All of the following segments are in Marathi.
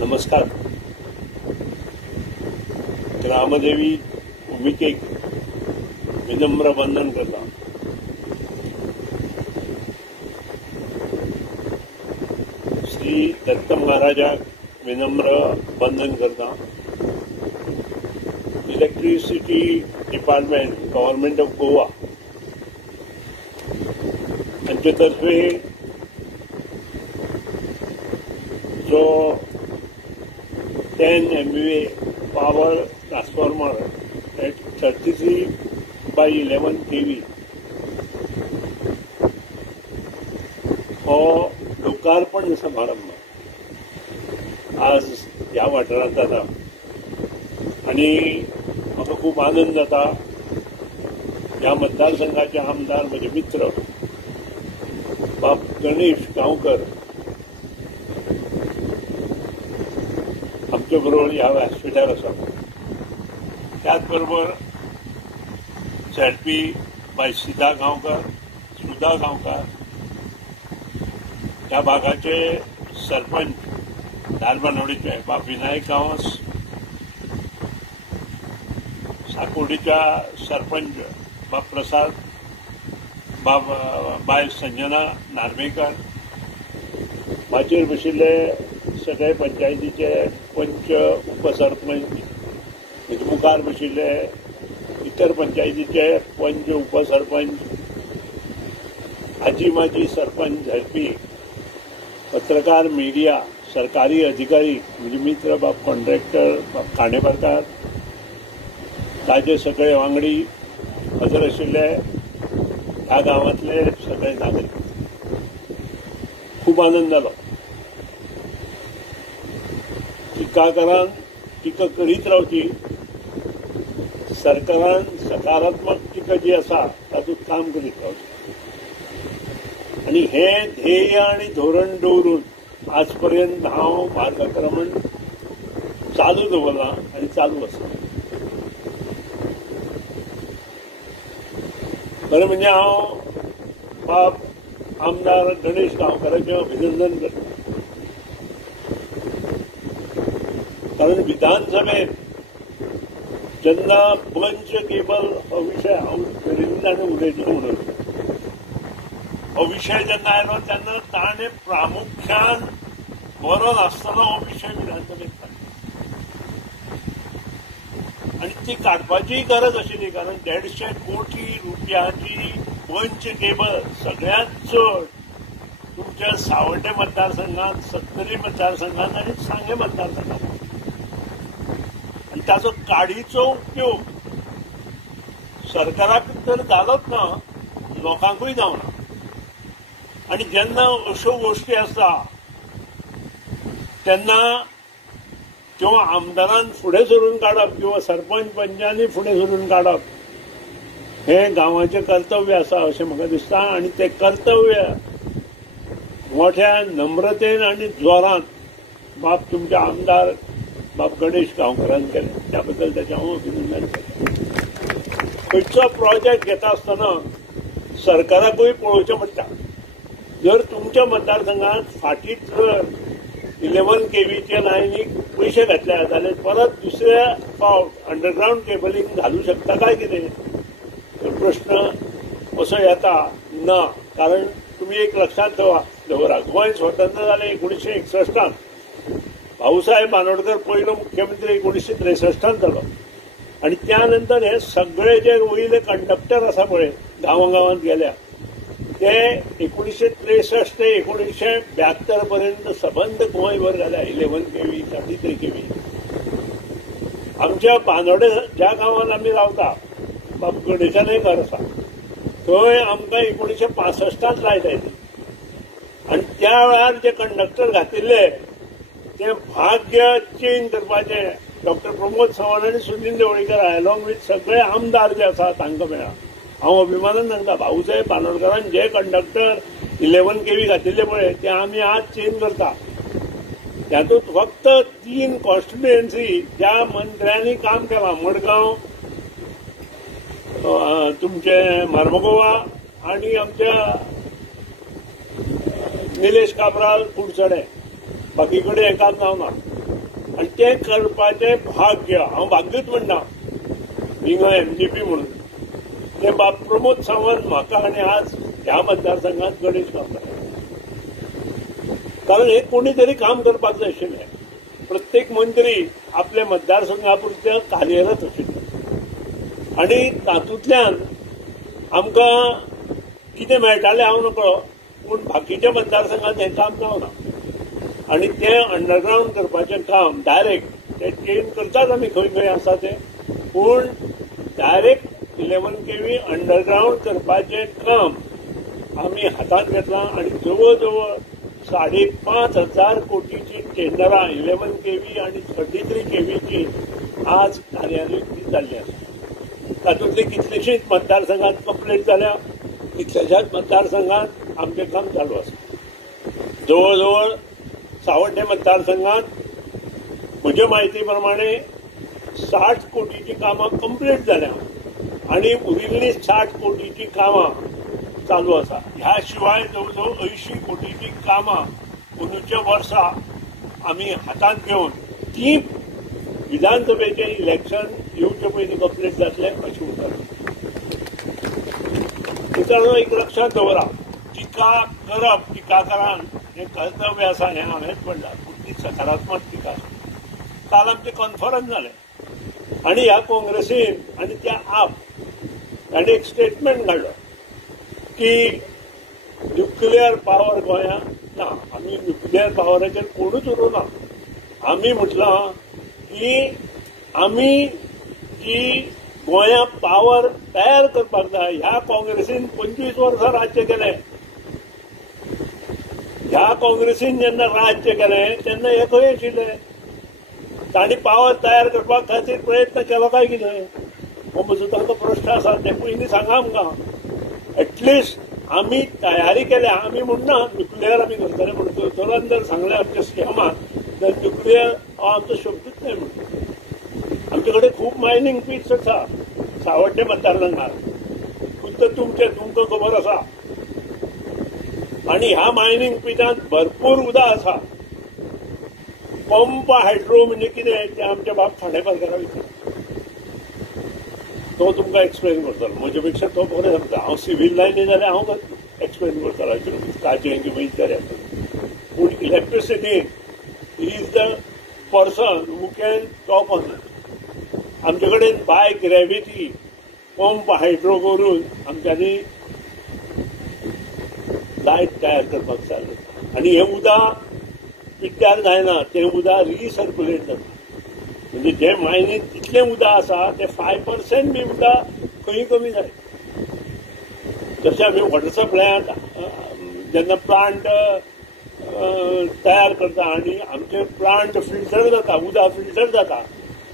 नमस्कार. ग्रामदेवी भूमिकेक विनम्र वंदन करता. श्री दत्त महाराजाक विनम्र वंदन करता. Electricity department government of Goa हांचे तर्फे जो 10 MVA power transformer at 33/11 kV हो लोकार्पण समारंभ आज ह्या वाठारांत जाता आनी म्हाका खूब आनंद जाता. ह्या मतदारसंघाचे आमदार म्हजे मित्र बाब गणेश गांवकर आमचे बरोबर ह्या व्यासपीठार आसा. त्याच बरोबर झेडपी बाय सुधा गांवकर ह्या भागाचे सरपंच धारबानोडीचे बाब विनायक गांवस, साकोडीच्या सरपंच बाब प्रसाद, बाय संजना नार्वेकर, माचेर बशिल्ले सगळे पंचायतीचे पंच उपसरपंच, मुखार बशिल्ले इतर पंचायतीचे पंच उपसरपंच, आजी माजी सरपंच, झेडपी, पत्रकार, मीडिया, सरकारी अधिकारी म्हणजे मित्र बाब कॉन्ट्रॅक्टर बाब खांडेपारकार, ताजे सगळे वांगडी हजर आशिल्ले ह्या गांवांतले सगळे नागरीक. खूब आनंद जालो. टिकाकारांक टिका करीत रावची, सरकारान सकारात्मक टिका जी आसा तातूंत काम करीत रावचें आनी हे ध्येय आनी धोरण दवरून आज पर्यंत हांव मार्गक्रमण चालू दवरलां आनी चालू आसा. खरें म्हणजे हांव बाब आमदार गणेश गांवकाराचें अभिनंदन करता. कारण विधानसभेत जेन्ना पंच केबल हो विशय हांव करिल्ल्यान उलयतलो म्हणून हो विशय जेन्ना आयलो तेन्ना ताणें प्रामुख्यान बरो नासतना हो विशय विधानसभेत काडलो आनी ती काडपाची गरज आशिल्ली. कारण 150 कोटी रुपयाची पंच केबल सगळ्यांत चड तुमच्या सावड्डे मतदारसंघात, सत्तरी मतदारसंघात आनी सांगे मतदारसंघात आनी ताचो काडीचो उपयोग सरकाराक तर जालोच ना, लोकांकूय जावना. आनी जेन्ना अश्यो गोश्टी आसता तेन्ना त्यो आमदारान फुडें सरून काडप किंवा सरपंच पंचांनी फुडें सरून काडप हें गांवाचें कर्तव्य आसा अशें म्हाका दिसता. आनी तें कर्तव्य मोठ्या नम्रतेन आनी जोरान बाब तुमचे आमदार बाब गणेश गांवकरान केलें. त्या बद्दल ताचें हांव अभिनंदन करतां. खंयचो प्रोजेक्ट घेता आसतना सरकाराकूय पळोवचें पडटा. जर तुमच्या मतदारसंघात फाटीत जर 11 केव्हीचे लायनीक पयशे घातले जाल्यार परत दुसऱ्या फावट अंडरग्राउंड केबलिंग घालूं शकता काय कितें तर प्रश्न असो येता. ना, कारण तुम्ही एक लक्षात दवरा, गोंय स्वतंत्र जालें 1961 भाऊसाहेब बांदोडकर पहिलो मुख्यमंत्री 1963 जालो आणि त्यानंतर हे सगळे जे वयले कंडक्टर आसा पळय गांवांगांवांत गेल्या ते 1963 ते 1972 पर्यंत सबंद गोंयभर घाल्या 11 केवी 33 केवी. आमच्या बांदोडे ज्या गांवांत आमी रावता गडेच्यानय घर आसा थंय आमकां 1965 लायट आयली आनी त्या वेळार जे कंडक्टर घातिल्ले ते भाग्य चेंज करपाचे डॉक्टर प्रमोद चव्हाण आनी सुनील ढवळीकर अलॉंग विथ सगळे आमदार जे आसा तांकां मेळ्ळा. हांव अभिमानान सांगता भाऊसाहेब बांदोडकरान जे कंडक्टर 11 केवी घातिल्ले पळय ते आमी आज चेंज करता. त्यातूंत फक्त 3 कॉन्स्टिट्युएन्सी ज्या मंत्र्यांनी काम केलां मडगांव तुमचे मार्मगोवा आणि आमच्या निलेश काब्राल कुडचडे बाकी कडेन हें काम जावना आनी तें करपाचें भाग्य हांव भाग्यूच म्हणना हिंगा MGP म्हणून ते बाब प्रमोद सावंत म्हाका आनी आज ह्या मतदारसंघात गणेश कामदार कारण हे कोणी तरी काम करपाक जाय आशिल्लें. प्रत्येक मंत्री आपल्या मतदारसंघापुरते कार्यरत आशिल्ले आणि तातूंतल्यान आमकां कितें मेळटालें हांव नकळो पूण बाकीच्या मतदारसंघात हें काम जावना आनी तें अंडरग्रावंड करपाचें काम डायरेक्ट ते चेंज करतात आमी खंय खंय आसा तें पूण डायरेक्ट 11 केवी अंडरग्रावंड करपाचें काम आमी हातांत घेतलां आनी जवळ जवळ 5,500 कोटीची टेंडरां 11 केवी आनी 33 केवीची आज कार्यान्वीत जाल्ली आसा. तातूंतली कितलीशींच मतदारसंघात कंप्लीट जाल्या कितल्याशाच मतदारसंघात आमचें काम चालू आसा. जवळ जवळ सावड्डे मतदारसंघात म्हजे म्हायती प्रमाणे 60 कोटीची कामां कंप्लीट जाल्या आनी उरिल्लीं 60 कोटीची कामां चालू आसा. ह्या शिवाय जवळ जवळ 80 कोटीची कामां अंदूच्या वर्सा आमी हातांत घेवन ती विधानसभेचें इलेक्शन येवचे पयलीं कंप्लीट जातलें अशें उरतालें. मित्रांनो एक लक्षात दवरा टिका करप टिकाकारान हें कर्तव्य आसा हें हांवेंच म्हणलां पूण ती सकारात्मक टिका. काल आमचें कॉन्फरन्स जालें आनी ह्या काँग्रेसीन आनी त्या आप ताणें एक स्टेटमेंट काडलो की न्युक्लियर पावर गोंयांत ना आमी न्युक्लियर पावराचेर कोणूच उलोवना. आमी म्हटलां की आमी जी गोंयांत पावर तयार करपाक जाय ह्या काँग्रेसीन 25 वर्सां राज्य केलें. ह्या काँग्रेसीन जेन्ना राज्य केलें तेन्ना हे खंय आशिल्लें तांणी पावर तयार करपा खातीर प्रयत्न केलो काय कितें हो म्हजो तांकां प्रश्न आसा. ते पयलीं सांगा आमकां एटलिस्ट आमी तयारी केल्या. आमी म्हणना न्युक्लियर आमी करतले म्हणून तरान जर सांगलें आमच्या स्किमात तर न्युक्लियर हो आमचो शब्दूच नाही म्हणून. आमचे कडेन खूब मायनींग पिट्स आसा सावड्डे मतदारसंघात फक्त तुमकां खबर आसा आनी ह्या मायनींग पिटांत भरपूर उदक आसा. पंप हायड्रो म्हणजे कितें तें आमचे बाब खांडेपारकारा विचार तो तुमकां एक्सप्लेन करतलो. म्हजे पेक्षा तो बरें सांगता. हांव सिव्हील लायनी जाल्यार हांव एक्सप्लेन करतलो काजें किंवा विचार पूण electricity is the person who can talk on that. आमचे कडेन बाय ग्रॅविटी पंप हायड्रो करून आमच्यांनी लायट तयार करपाक जाय आनी हें उदक पिड्ड्यार जायना तें उदक रिसर्क्युलेट जाता. म्हणजे जे मायनींत जितलें उदक आसा तें 5% बी उदक खंय कमी जाय. जशें आमी वॉटर सप्लायांत जेन्ना प्लांट तयार करता आनी आमचे प्लांट फिल्टर जाता उदक फिल्टर जाता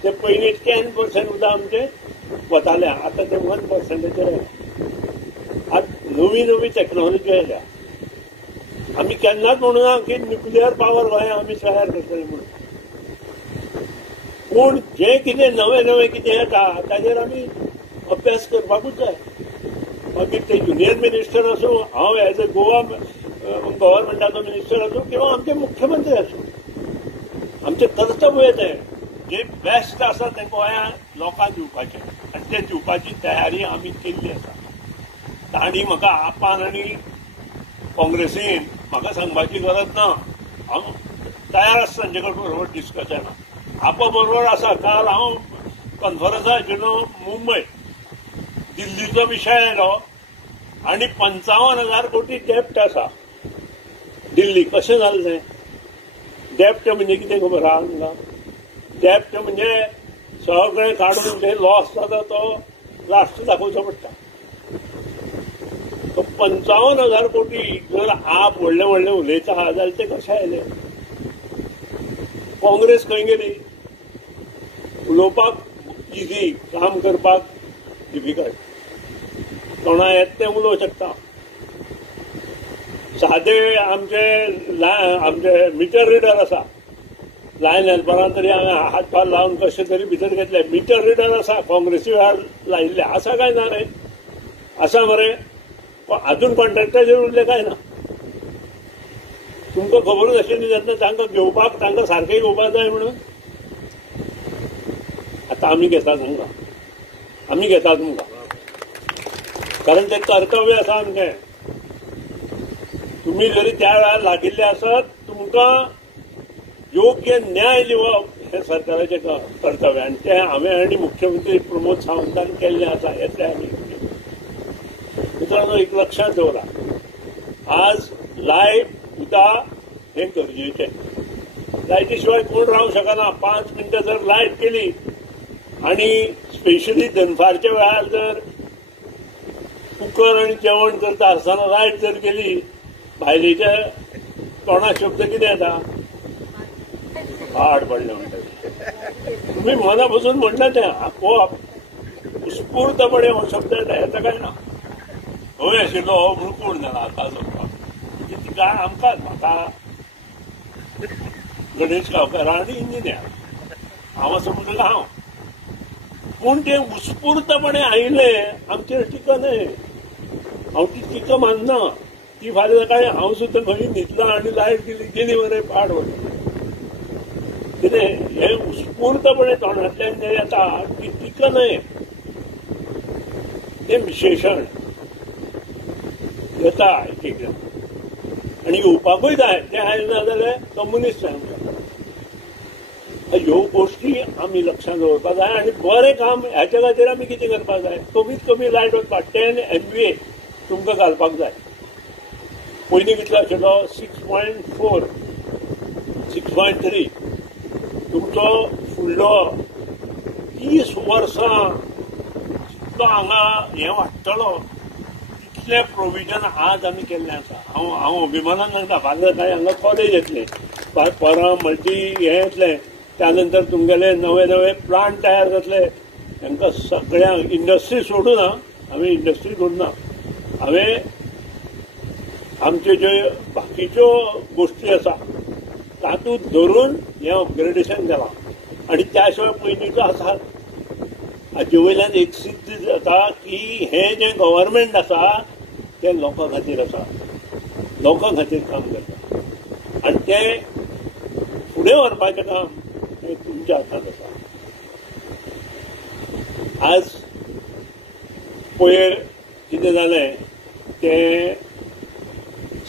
ते पयलीं 10% उदक आमचें वतालें आतां तें 1%चेर येता. आतां नवी नवी टॅक्नॉलॉजी आयल्या. आमी केन्नाच म्हणुना की न्युक्लियर पावर गोंयांत आमी तयार करतले म्हणून पूण जें कितें नवें नवें कितें येता ताचेर आमी अभ्यास करपाकूच जाय. मागीर ते युनियन मिनिस्टर आसूं हांव एज अ गोवा गव्हर्मेंटाचो मिनिस्टर आसूं किंवा आमचे मुख्यमंत्री आसूं आमचें कर्तव्य तें जे बेस्ट आसा तें गोंयांत लोकांक दिवपाचें आनी तें दिवपाची तयारी आमी केल्ली आसा. तांणी म्हाका आपान आनी काँग्रेसीन म्हाका सांगपाची गरज ना. हांव तयार आसा तांचे बरोबर डिस्कशनाक आपा बरोबर आसा. काल हांव कॉन्फरन्साक आशिल्लो मुंबय, दिल्लीचो विशय आयलो आनी 55,000 कोटी डेप्ट आसा दिल्ली. कशें जालें तें? डेप्ट म्हणजे कितें खबर आहा तुमकां? डेप्ट म्हणजे सगळें काडून जे लॉस जाता तो लास्ट दाखोवचो पडटा. 55,000 कोटी जर आप व्हडले व्हडले उलयता जाल्यार ते कशें आयले? काँग्रेस खंय गेली? उलोवपाक इझी, काम करपाक डिफिकल्ट. तोंडा येता तें उलोवंक शकता. सादे आमचे मिटर रिडर आसा, लायन हेल्परान तरी हांवें हात पाल लावन कशें तरी भितर घेतले. मिटर रिडर आसा काँग्रेसी वेळार लायिल्ले आसा काय ना रे? आसा मरे. अजून कॉन्ट्रॅक्टाचेर उरले काय ना? तुमकां खबरूच आशिल्ली तेन्ना तांकां घेवपाक तांकां सारकें घेवपाक जाय म्हणून. आतां आमी घेतात तुमकां, आमी घेतात तुमकां, कारण तें कर्तव्य आसा आमचें. तुम्ही जरी त्या वेळार लागिल्ले आसत, तुमकां योग्य न्याय दिवप हे सरकाराचें कर्तव्य. आनी तें हांवें आनी मुख्यमंत्री प्रमोद सावंतान केल्लें आसा. येतले आमी मित्रांनो, एक लक्षात दवरा, आज लायट उदक हे गरजेचें. लायटी शिवाय कोण रावंक शकना. 5 मिनटां जर लायट गेली आनी स्पेशली दनपारच्या वेळार जर कुकर आनी जेवण करता आसतना लायट जर गेली, भायलेच्या तोंडाक शब्द कितें येता? पाड पडलें म्हणटा. तुम्ही मना बसून म्हणटा तें आपोआप उत्स्फूर्तपणे हो शब्द येता काय ना? खंय आशिल्लो हो मुळकूण जाला आतां सोडपाक. म्हणजे ती काय आमकां म्हाका गणेश गांवकार आनी इंजिनियर हांव असं म्हणटलो हांव, पूण ते उत्स्फूर्तपणे आयिल्ले आमचेर टिका न्हय. हांव ती टिका मानना. ती फाल्यां सकाळीं हांव सुद्दां खंय न्हिदलां आनी लायट गेली मरे पाड वता. कितें हे उत्स्फूर्तपणे तोंडांतल्यान जें येता ती टिका न्हय, तें विशेशण येता एक एकदां. आनी येवपाकूय जाय. तें आयलें ना जाल्यार कम्युनिस्ट आमकां. ह्यो गोश्टी आमी लक्षांत दवरपाक जाय. आनी बरें काम ह्याच्या खातीर आमी कितें करपाक जाय? कमीत कमी लायट वचपाक 10 MVA तुमकां घालपाक जाय. पयलीं कितलो आशिल्लो? 6.4, 6.3. तुमचो फुडलो 30 वर्सां जितलो हांगा हें वाडटलो तितलें प्रोविजन आज आमी केल्लें आसा. हांव अभिमानान सांगता. फाल्यां सकाळीं हांगा कॉलेज येतलें, परां मल्टी हें येतलें, त्या नंतर तुमगेले नवे नवे प्लांट तयार जातले. तांकां सगळ्यांक इंडस्ट्री सोडूना, हांवें इंडस्ट्री सोडना. हांवें आमच्यो ज्यो बाकीच्यो गोश्टी आसा तातूंत धरून हें अपग्रेडेशन केलां. आनी त्या शिवाय पयलींच्यो आसात. हाजे वयल्यान एक सिद्ध जाता की हें जें गव्हर्मेंट आसा तें लोकां खातीर आसा, लोकां खातीर काम करता. आनी तें फुडें व्हरपाचें काम हें तुमच्या हातांत आसा. आज पयर कितें जालें तें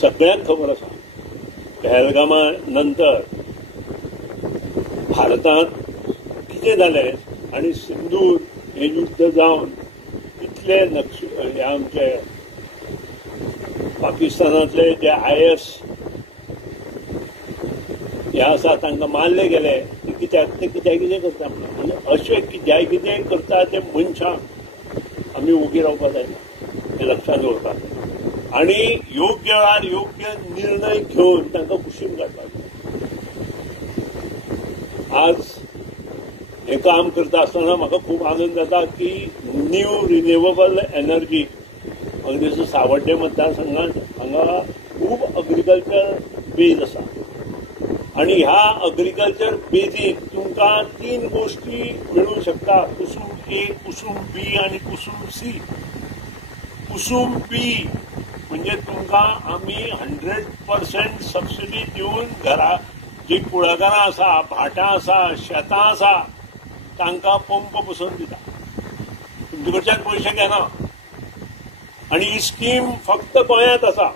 सगळ्यांक खबर आसा. पहलगामा नंतर भारतांत कितें जालें आनी सिंदूर हें युद्ध जावन इतले हे आमचे पाकिस्तानांतले जे IS हे आसा तांकां मारले गेले. ते कित्याक करता म्हणून. आनी अशें कित्याक करता ते मनशांक आमी उगी रावपाक जायना, हें लक्षांत दवरपाक. आनी योग्य वेळार योग्य निर्णय घेवन तांकां कुशीन काडपाक. आज हें काम करता आसतना म्हाका खूब आनंद जाता की न्यू रिन्युएबल एनर्जी अगदी सावड्डे मतदारसंघात हांगा खूब अग्रिकल्चर बेज आसा. आनी ह्या अग्रिकल्चर बेजीक तुमकां 3 गोश्टी मेळूंक शकता. कुसूम A, कुसूम B आनी कुसूम C. कुसूम B म्हणजे तुमकां आमी 100% सबसिडी दिवन घरां जी कुळागरां आसा, भाटां आसा, शेतां आसा तांकां पंप बसोवन दिता. तुमचे कडच्यान पयशे घेना. आनी ही स्कीम फक्त गोंयांत आसा.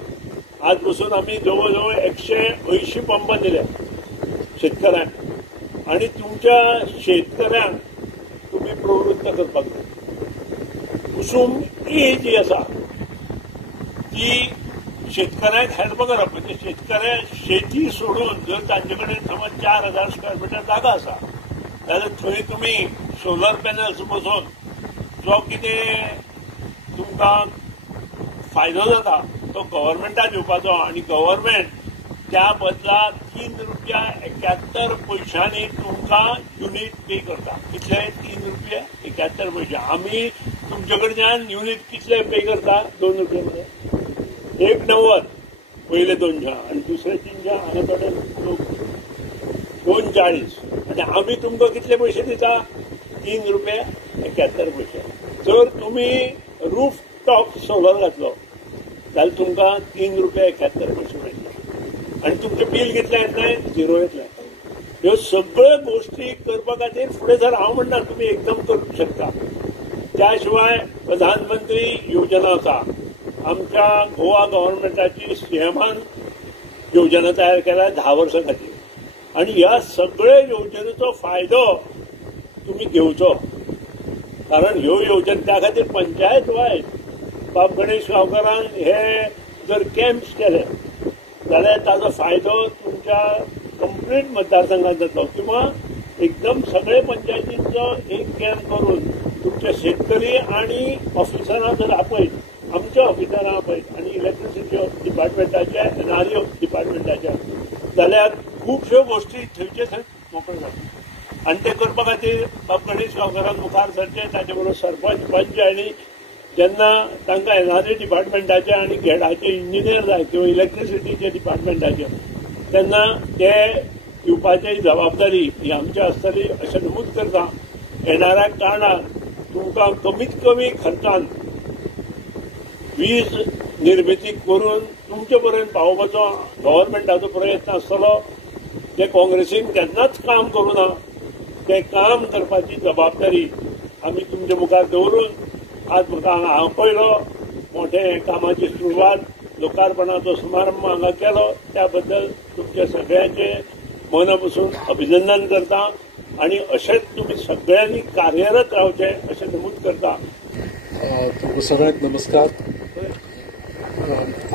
आज पसून आमी जवळ जवळ 180 पंप दिले. शेतकऱ्यांक आनी तुमच्या शेतकऱ्यांक तुम्ही प्रवृत्त करपाक जाय. कुसुम ही जी आसा ती शेतकऱ्यांक हेल्प करप म्हणजे शेतकऱ्या शेती सोडून जर तांचे कडेन समज 4000 स्क्वेअर मिटर जागा आसा जाल्यार थंय तुम्ही सोलर पॅनल्स बसोवन जो कितें तुमकां फायदो जाता तो गव्हर्नमेंटाक दिवपाचो आनी गव्हर्नमेंट त्या बदला ₹3.71 तुमकां युनिट पे करता. कितले ₹3.71. आमी तुमचे कडच्यान युनिट कितले पे करता? ₹2 1.90 पयले 200 आनी दुसरे 300 हांगा थोडे लोक 2.40 आनी आमी तुमकां कितले पयशे दिता? ₹3.71. जर तुमी रूफ टॉप सोलर घातलो जाल्यार तुमकां ₹3.71 मेळटले आनी तुमचें बील कितलें येतलें? 0 येतलें. ह्यो सगळ्यो गोश्टी करपा खातीर फुडें सर हांव म्हणना तुमी एकदम करूंक शकता. त्या शिवाय प्रधानमंत्री योजना आसा. आमच्या गोवा गव्हर्नमेंटाची सीएमान योजना तयार केल्या 10 वर्सां खातीर आनी ह्या सगळ्या योजनेचो फायदो तुम्ही घेवचो. कारण ह्यो योजना त्या खातीर पंचायत वायज बाब गणेश गांवकारान हे जर कॅम्प्स केले जाल्यार ताजो फायदो तुमच्या कंप्लीट मतदारसंघात जातलो किंवा एकदम सगळे पंचायतींचो एक कॅम्प करून तुमचे शेतकरी आणि ऑफिसरां जर आपयत आमच्या ऑफिसरां आपयत आनी इलेक्ट्रिसिटी डिपार्टमेंटाच्या एनआरईओ डिपार्टमेंटाच्या जाल्यार खुबश्यो गोश्टी थंयचे थंय मोकळे जातात आनी ते करपा खातीर बाब गणेश गांवकारान मुखार सरचे. ताचे बरोबर सरपंच पंच आनी जेन्ना तांकां एनआरई डिपार्टमेंटाचे आनी गेडाचे इंजिनियर जाय किंवा इलेक्ट्रिसिटीचे डिपार्टमेंटाचे तेन्ना ते दिवपाची जबाबदारी ही आमची आसतली अशें नमूद करता. येणाऱ्या काळात तुमकां कमीत कमी खर्चान वीज निर्मिती करून तुमचे पर्यंत पावोवपाचो गव्हर्नमेंटाचो प्रयत्न आसतलो. जे काँग्रेसीन केन्नाच काम करूं ना ते काम करपाची जबाबदारी आमी तुमचे मुखार दवरून आज म्हाका हांगा पयलो मोठे कामाची सुरवात लोकार्पणाचो समारंभ हांगा केलो त्या बद्दल तुमच्या सगळ्यांचे मनापासून अभिनंदन करता आणि अशेंच तुम्ही सगळ्यांनी कार्यरत रावचे अशें नमूद करता. तुमकां सगळ्यांक नमस्कार.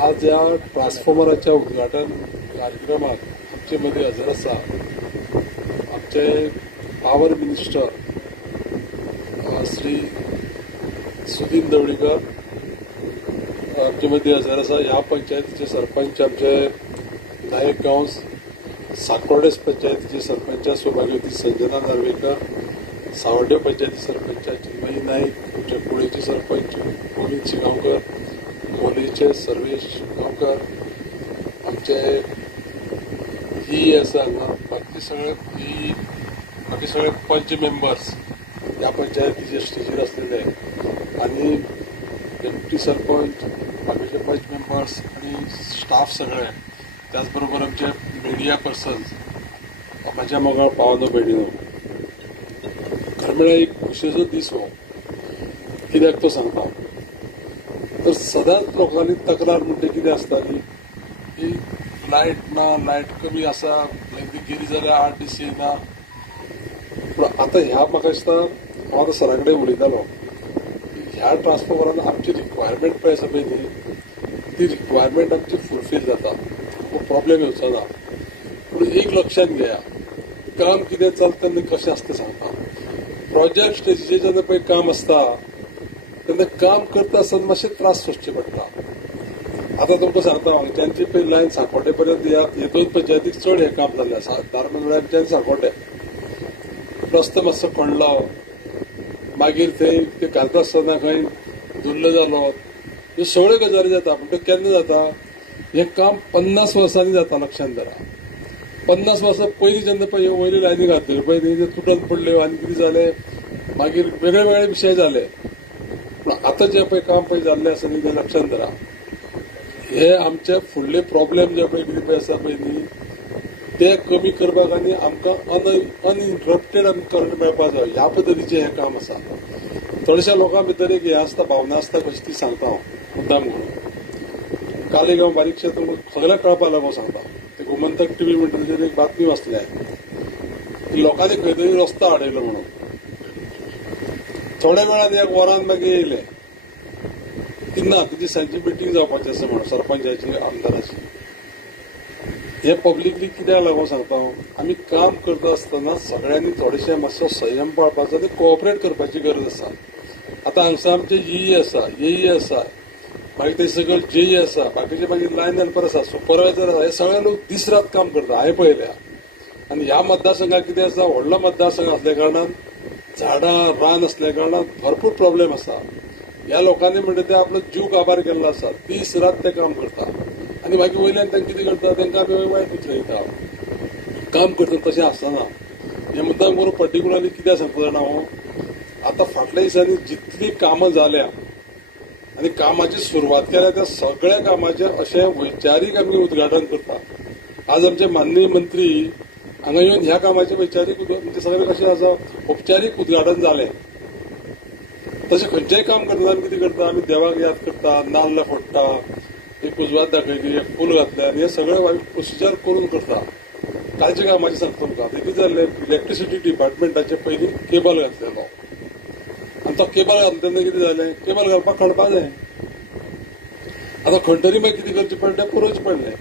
आज ह्या ट्रान्सफॉर्मराच्या उद्घाटन कार्यक्रमात आमचे मदीं हजर आसा आमचे पावर मिनिस्टर श्री सुदीन ढवळीकर आमचे मदीं हजर आसा. ह्या पंचायतीचे सरपंच आमचे नायक गांव साकोर्डेस पंचायतीचे सरपंच सौभाग्यवती संजना नार्वेकर, सावड्डे पंचायती सरपंच चिन्मयी नाईक, आमच्या कुळेचे सरपंच गोविंद सिगांवकर, मोलेचे सर्वेश गांवकर, आमचे ही आसा हांगा बाकी सगळे पंच मेंबर्स ह्या पंचायतीचे स्टेजीर आसलेले आनी डेप्युटी सरपंच बाकीचे पंच मेंबर्स आनी स्टाफ सगळे, त्याच बरोबर आमचे मिडिया पर्सन्स म्हाज्या मोगाळ पावनो बेडिनो. खरें म्हळ्यार एक खुशेचो दीस हो. कित्याक तो सांगता तर सदांच लोकांनी तक्रार म्हणटा कितें आसताली की लायट ना, लायट कमी आसा, लायट गेली जाल्यार 8 दीस येयना. पूण आतां ह्या म्हाका दिसता हांव आतां सरा कडेन उलयतालो ह्या ट्रान्सफॉर्मरान आमची रिक्वायरमेंट पळय आसा पळय न्ही ती रिक्वायरमेंट आमची फुलफील जाता. प्रॉब्लेम येवचो ना. पूण एक लक्षात घेया काम कितें चलता तेन्ना कशें आसता सांगता. प्रोजेक्ट स्टेजीचेर जेन्ना पळय काम आसता तेन्ना काम करता आसतना मातशे त्रास सोंसचे पडटा. आतां तुमकां सांगता हांव त्यांची पळय लायन सांकोड्डे पर्यंत हे 2 पंचायतीक चड हें काम जाल्लें आसा. दारमंगळाच्यान सांकोड्डे रस्तो मातसो पडलो, मागीर थंय ते घालता आसतना खंय धुल्ल जालो, ह्यो सगळ्यो गजाली जाता. पूण त्यो केन्ना जाता हे काम 50 वर्सांनी जाता. लक्षांत धरा 50 वर्सां पयलीं जेन्ना पळय वयल्यो लायनी घातल्यो पळय न्ही ते तुटून पडल्यो आनी कितें जालें मागीर वेगळे वेगळे विशय जाले. पूण आतां जे पळय काम पळय जाल्लें आसा न्ही ते लक्षांत धरा हे आमचे फुडले प्रॉब्लेम जे पळय कितें पळय आसा पळय न्ही ते कमी करपाक आनी आमकां अनइंटरप्टेड आमकां करंट मेळपाक जाय ह्या पद्दतीचें हें काम आसा. थोड्याशा लोकां भितर एक हें आसता भावना आसता कशी ती सांगता हांव मुद्दाम म्हणून. काल एक हांव बारीकशें तुमकां सगळ्यांक कळपाक लागून सांगता. ते गोमंतक टीव्ही म्हणटा ताचेर एक बातमी वाचल्या की लोकांनी खंय तरी रस्तो आडयलो म्हणून. थोड्या वेळान एक वरान मागीर येयले की ना तुजी सांजची मिटींग जावपाची आसा म्हणून सरपंचाची आमदाराची. हे पब्लिकली कित्याक लागून सांगता हांव, आमी काम करता आसतना सगळ्यांनी थोडेशें मातसो संयम पाळपाचो आनी कोऑपरेट करपाची गरज आसा. आतां हांगसर आमचे ई आसा, एई आसा, मागीर ते सकयल जेई आसा, बाकीचे मागीर लायन हेल्पर आसा, सुपरवायझर आसा, हे सगळे लोक दीस रात काम करता हांवें पळयल्या. आनी ह्या मतदारसंघात कितें आसा, व्हडलो मतदारसंघ आसल्या कारणान झाडां रान असल्या कारणान भरपूर प्रॉब्लेम आसा. ह्या लोकांनी म्हणटा ते आपलो जीव काबार केल्लो आसा, दीस रात ते काम करता आनी मागीर वयल्यान तांकां कितें करता, तांकां आमी वायट उचलयता. काम करता तशें आसना. हे मुद्दाम करून पर्टिक्युलरली कित्याक सांगता जाणा हांव, आतां फाटल्या दिसांनी जितली कामां जाल्या आनी कामाची सुरवात केल्या त्या सगळ्या कामाचें अशें वैचारीक आमी उद्घाटन करता. आज आमचे माननीय मंत्री हांगा येवन ह्या कामाचें वैचारीक म्हणजे सगळें कशें आसा, औपचारीक उद्घाटन जालें. तशें खंयचेंय काम करतना आमी कितें करता, आमी देवाक याद करता, नाल्ल फोडटा, एक उजवात दाखयली, एक फूल घातलें आनी हे सगळें आमी प्रोसिजर करून करता. कालच्या कामाचें सांगता तुमकां, ते कितें जाल्लें, इलेक्ट्रिसिटी डिपार्टमेंटाचे पयलीं केबल घातलेलो आनी तो केबल घालता तेन्ना कितें जालें, केबल घालपाक खणपा जाय. आतां खणटरी मागीर कितें करचें पडलें, पुरोवचें पडलें.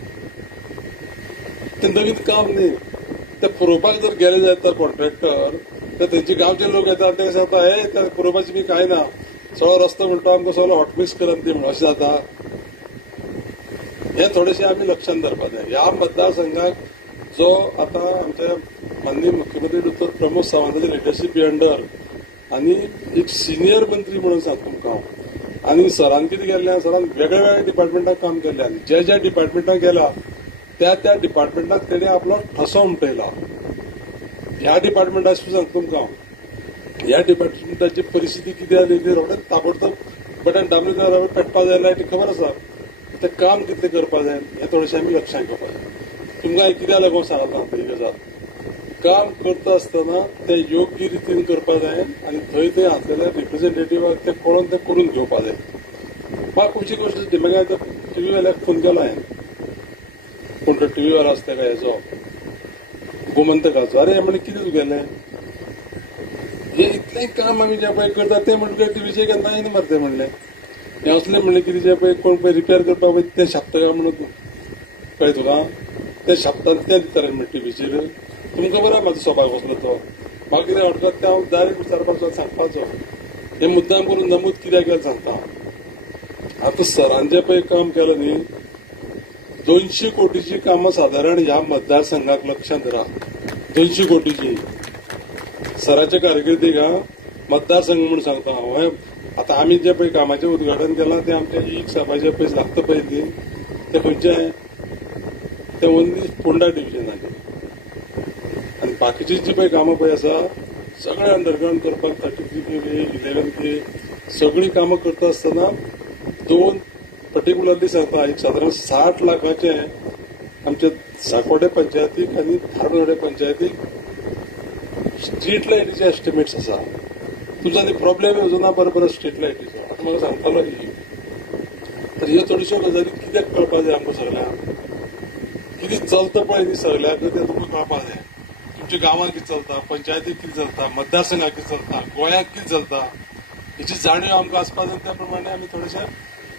तें नवीन काम न्ही, ते पुरोवपाक जर गेले जायत कॉन्ट्रॅक्टर, तर तेंचे गांवचे लोक येतात ते सांगता हे त्या पुरोवपाचें बी कांय ना, सगळो रस्तो म्हणटा आमकां सगळो हॉटमिक्स करात दी म्हणून अशें जाता. हे थोडेशें आमी लक्षांत धरपाक जाय. ह्या मतदारसंघाक जो आतां आमचे माननीय मुख्यमंत्री डॉ प्रमोद सावंताच्या लिडरशिपी अंडर आनी एक सिनियर मंत्री म्हणून सांगता तुमकां हांव, आनी सरान कितें केल्लें, सरान वेगळ्या वेगळ्या डिपार्टमेंटाक काम केल्लें आनी ज्या ज्या डिपार्टमेंटाक गेला त्या त्या डिपार्टमेंटाक तेणें आपलो ठसो उमटयला. ह्या डिपार्टमेंटाची सांगता तुमकां हांव, ह्या डिपार्टमेंटाची परिस्थिती कितें जाली ती रोखडेंच ताबडतोब बटन दामलें पेटपा जाय लायटी खबर आसा. तें काम कितलें करपा जाय हें थोडेशें आमी लक्षांत घेवपा जाय. तुमकां कित्याक लागून सांगता ही गजाल, काम करता आसतना तें योग्य रितीन करपा जाय आनी थंय ते आसलेल्या रिप्रेझेंटेटिव्हाक तें कळोवन तें करून घेवपा जाय. म्हाका खुशी गोश्ट ती मागीर आतां टीव्ही वाल्याक फोन केलो हांवें, पूण तो टीव्ही वालो आसता काय हेजो गोमंतकाचो, अरे म्हणलें कितें तुगेलें, हे इतलें काम आमी जें पळय करता तें म्हणटा टीव्हीचेर केन्ना येना मरे तें म्हणलें. हें असलें म्हणलें कितें जें पळय कोण पळय रिपेर करपाक पळय तें छापता काय म्हणून कळ्ळें तुका, तें छापतात तें दितालें म्हणलें टीव्हीचेर. तुमकां बरो म्हाजो स्वभाव कसलो तो, म्हाका कितें अडकत तें हांव डायरेक्ट विचारपाचो सांगपाचो. हें मुद्दाम करून नमूद कित्याक केलें सांगता. आतां सरान जें पळय काम केलें न्ही, 200 कोटीची कामां सादारण ह्या मतदारसंघाक लक्षांत धरा, 200 कोटीची सराच्या कारकिर्दीक मतदारसंघ म्हणून सांगता हांव. आतां आमी जे पळय कामाचें उद्घाटन केलां तें आमच्या एक साहेबाचें पयस लागता पळय न्ही, तें खंयचें, तें ओन्ली फोंडा डिव्हिजनाचें. आनी बाकीची जी पळय कामां पळय आसा सगळें अंडरग्रावंड करपाक 33 KV 11 KV सगळीं कामां करता आसतना दोन पर्टिक्युलरली सांगता, एक सादारण 60 लाखाचें आमच्या साकोडे पंचायतीक आनी धारवाडे पंचायतीक स्ट्रीट लायटीचे एस्टिमेट्स आसा. तुमचो आनी प्रॉब्लेम येवचो ना बरोबर स्ट्रीट लायटीचो. आतां म्हाका सांगतालो तर ह्यो चडश्यो गजाली कित्याक कळपा जाय आमकां सगळ्यांक, कितें चलता पळय न्ही सगळ्याक तें तुमकां कळपा जाय. तुमच्या गांवांत कितें चलता, पंचायतीक कितें चलता, मतदारसंघाक कितें चलता, गोंयांत कितें चलता, हेची जाणीव आमकां आसपा जाय. त्या प्रमाणे आमी थोडेशें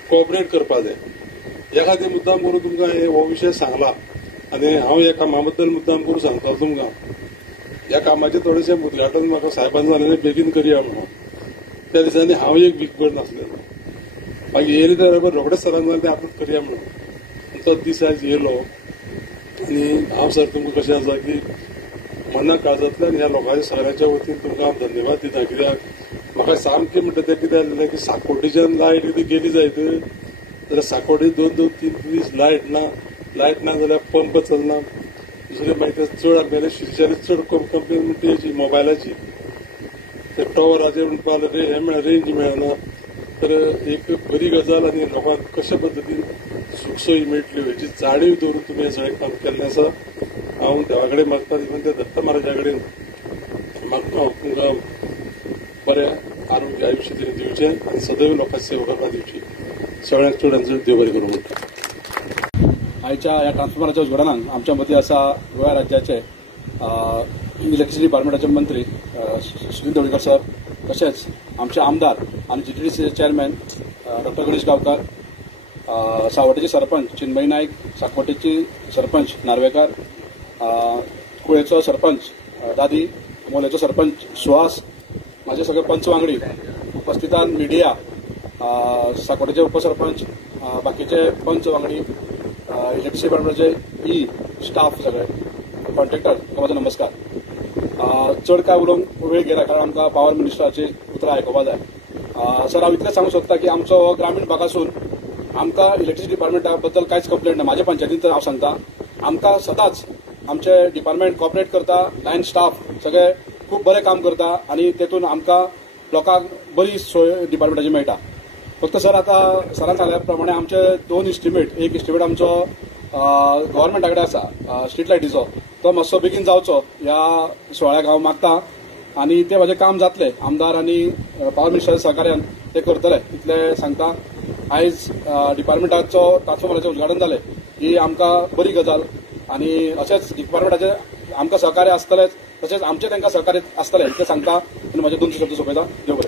कोऑपरेट करपा जाय. ह्या खातीर मुद्दाम करून तुमकां हो विशय सांगला आनी हांव ह्या कामा बद्दल मुद्दाम करून सांगता तुमकां. ह्या कामाचें थोडेशें उद्घाटन म्हाका साहेबान सांगलें बेगीन करया म्हणून. त्या दिसांनी हांव एक वीक भर नासलेलो, मागीर येयले तर रोखडेच सरान सांगलें तें आतांच करया म्हणून. तो दीस आयज येयलो आनी हांव सर तुमकां कशें आसा की मना काळजांतल्यान ह्या लोकांच्या सगळ्यांच्या वतीन तुमकां हांव धन्यवाद दिता. कित्याक म्हाका सामकें म्हणटा तें कितें जालें की साकोडीच्यान लायट कितें गेली जायत जाल्यार साकोडी 2-3 दीस लायट ना जाल्यार पंप चलना. दुसरें मागीर चड आमगेले शिरशारी चड कंप्लेन म्हणटा हेची मोबायलाची, ते टॉवराचेर म्हणपाक हे रेंज मेळना. तर एक बरी गजाल आनी लोकांक कशे पद्दतीन सुखसोयी मेळटल्यो हेची जाणीव दवरून तुमी हें सगळें काम केल्लें आसा. हांव देवा कडेन मागता देखून त्या दत्त महाराजा कडेन मागता हांव तुमकां बरें आरोग्य आयुश्य दिवचें आनी सदैव लोकांची सेवा करपाक दिवची. सगळ्यांक चड देव बरें करूं म्हणटा. आयच्या ह्या ट्रान्सफॉर्मराच्या उजवाडान आमच्या मदीं आसा गोंय राज्याचे इलेक्ट्रिसिटी डिपार्टमेंटाचे मंत्री सुनील ढवळीकर सर, तशेंच आमचे आमदार आणि GTDCचे चेअरमॅन डॉक्टर गणेश गावकार, सावड्डेचे सरपंच चिन्मयी नाईक, साकवटेची सरपंच नार्वेकार, कुळेचो सरपंच दादी, मोलेचो सरपंच सुहास, माझे सगळे पंच वांगडी, उपस्थितान मिडिया, साकवटेचे उपसरपंच, बाकीचे पंच वांगडी, इलेक्ट्रिसिटी डिपार्टमेंटाचे स्टाफ सगळे, कॉन्ट्रॅक्टर, माझो नमस्कार. चड काय उलोवंक वेळ गेला कारण आमकां पावर मिनिस्टराची उतरां आयकोपा जाय. सर, हांव इतलें सांगूंक सोदता की आमचो ग्रामीण भागासून आमकां इलेक्ट्रिसिटी डिपार्टमेंटा बद्दल कांयच कंप्लेंट ना. म्हाज्या पंचायतीन तर हांव सांगता, आमकां सदांच आमचे डिपार्टमेंट कॉपरेट करता, लायन स्टाफ सगळे खूब बरें काम करता आणि तेतून आमकां लोकांक बरी सोय डिपार्टमेंटाची मेळटा. फक्त सर, आतां सरान सांगल्या प्रमाणे आमचे 2 इस्टिमेट, एक इस्टिमेट आमचो गव्हर्मेंटा कडेन आसा स्ट्रीट लायटीचो, तो मातसो बेगीन जावचो ह्या सुवाळ्याक हांव मागता आणि ते म्हाजें काम जातलें. आमदार आनी पावर मिनिस्टराच्या सहकार्यान ते करतले इतलें सांगता. आयज डिपार्टमेंटाचो ट्रान्सफॉर्मराचें उद्घाटन जालें, ही आमकां बरी गजाल आणि अशेंच डिपार्टमेंटाचें आमकां सहकार्य आसतलेंच, तशेंच आमचें तांकां सहकार्य आसतलें इतलें सांगता आनी म्हाजे 2 शब्द सोंपयता. देव बरें.